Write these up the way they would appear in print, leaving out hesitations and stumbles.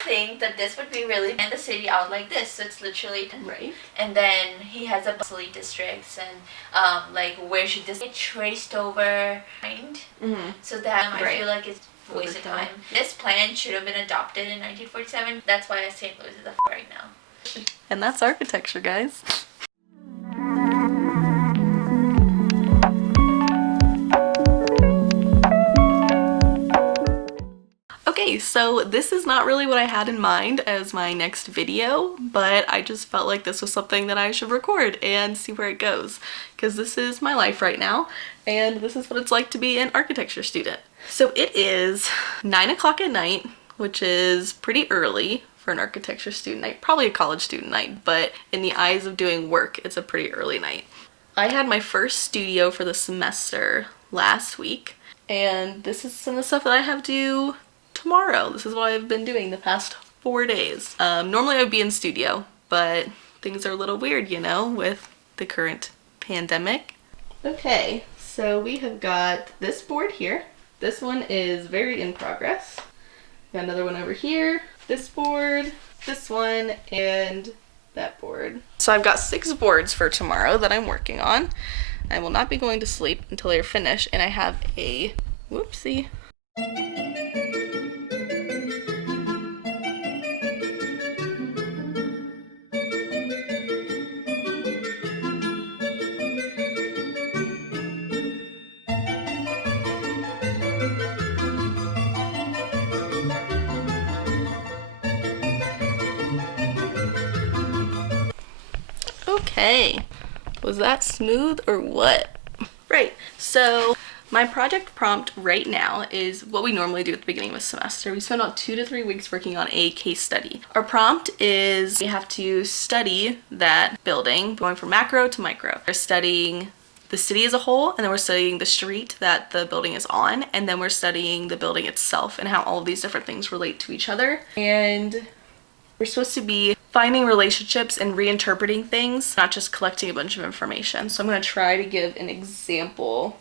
think that this would be really in the city out like this, so it's literally right. And then he has a bustling districts and like where should this get traced over so that I feel like it's a waste of time. This plan should have been adopted in 1947. That's why St. Louis is a right now. And that's architecture, guys. Okay, so this is not really what I had in mind as my next video, but I just felt like this was something that I should record and see where it goes, because this is my life right now, and this is what it's like to be an architecture student. So it is 9 o'clock at night, which is pretty early for an architecture student night, probably a college student night, but in the eyes of doing work, it's a pretty early night. I had my first studio for the semester last week, and this is some of the stuff that I have to do tomorrow. This is what I've been doing the past 4 days. Normally I would be in studio, but things are a little weird, you know, with the current pandemic. Okay, so we have got this board here. This one is very in progress. Got another one over here, this board, this one, and that board. So I've got 6 boards for tomorrow that I'm working on. I will not be going to sleep until they're finished, and I have a, whoopsie. Okay, was that smooth or what? Right, so my project prompt right now is what we normally do at the beginning of a semester. We spend about 2 to 3 weeks working on a case study. Our prompt is we have to study that building, going from macro to micro. We're studying the city as a whole, and then we're studying the street that the building is on, and then we're studying the building itself and how all of these different things relate to each other. And we're supposed to be finding relationships and reinterpreting things, not just collecting a bunch of information. So I'm going to try to give an example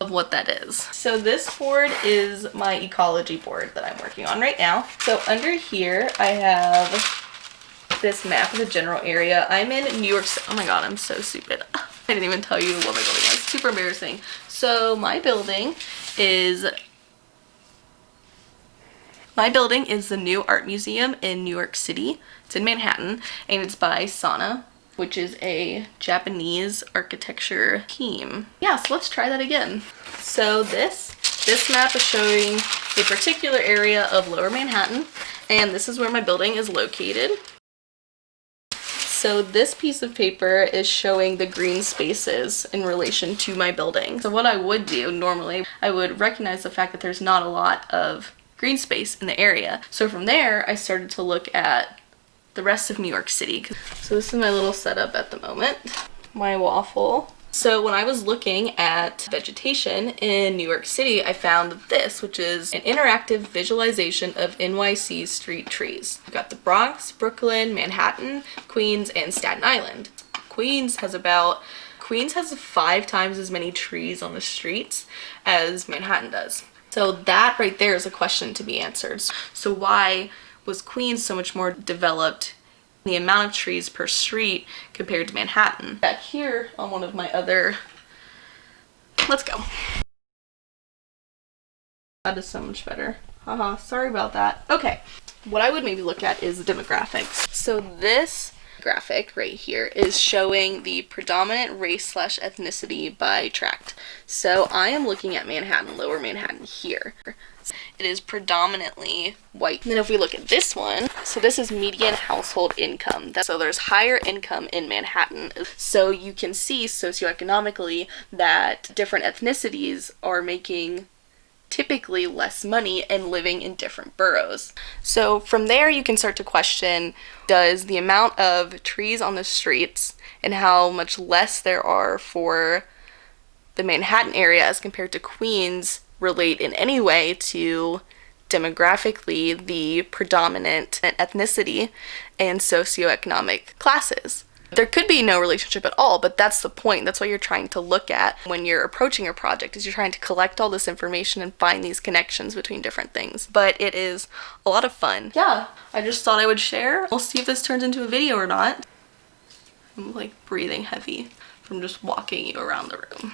of what that is. So this board is my ecology board that I'm working on right now. So under here I have this map of the general area. I'm in New York City. Oh my god, I'm so stupid. I didn't even tell you what my building is. Super embarrassing. So my building is the New Art Museum in New York City. It's in Manhattan, and it's by Sana, which is a Japanese architecture team. Yeah, so let's try that again. So this map is showing a particular area of Lower Manhattan, and this is where my building is located. So this piece of paper is showing the green spaces in relation to my building. So what I would do normally, I would recognize the fact that there's not a lot of green space in the area. So from there, I started to look at the rest of New York City. So this is my little setup at the moment. My waffle. So when I was looking at vegetation in New York City, I found this, which is an interactive visualization of NYC street trees. We've got the Bronx, Brooklyn, Manhattan, Queens, and Staten Island. Queens has 5 times as many trees on the streets as Manhattan does. So that right there is a question to be answered. So why was Queens so much more developed in the amount of trees per street compared to Manhattan? Back here on one of my other, let's go. That is so much better. Haha, sorry about that. Okay, what I would maybe look at is the demographics. So this graphic right here is showing the predominant race/ethnicity by tract. So I am looking at Manhattan, Lower Manhattan here. It is predominantly white. And then if we look at this one, so this is median household income. So there's higher income in Manhattan. So you can see socioeconomically that different ethnicities are making typically less money and living in different boroughs. So from there you can start to question, does the amount of trees on the streets and how much less there are for the Manhattan area as compared to Queens relate in any way to demographically the predominant ethnicity and socioeconomic classes? There could be no relationship at all, but that's the point. That's what you're trying to look at when you're approaching a project, is you're trying to collect all this information and find these connections between different things. But it is a lot of fun. Yeah, I just thought I would share. We'll see if this turns into a video or not. I'm like breathing heavy from just walking you around the room.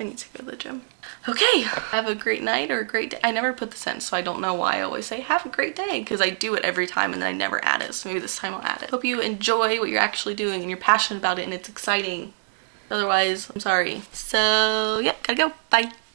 I need to go to the gym. Okay, have a great night or a great day. I never put this in, so I don't know why I always say have a great day, because I do it every time and then I never add it, so maybe this time I'll add it. Hope you enjoy what you're actually doing and you're passionate about it and it's exciting. Otherwise, I'm sorry. So yeah, gotta go. Bye.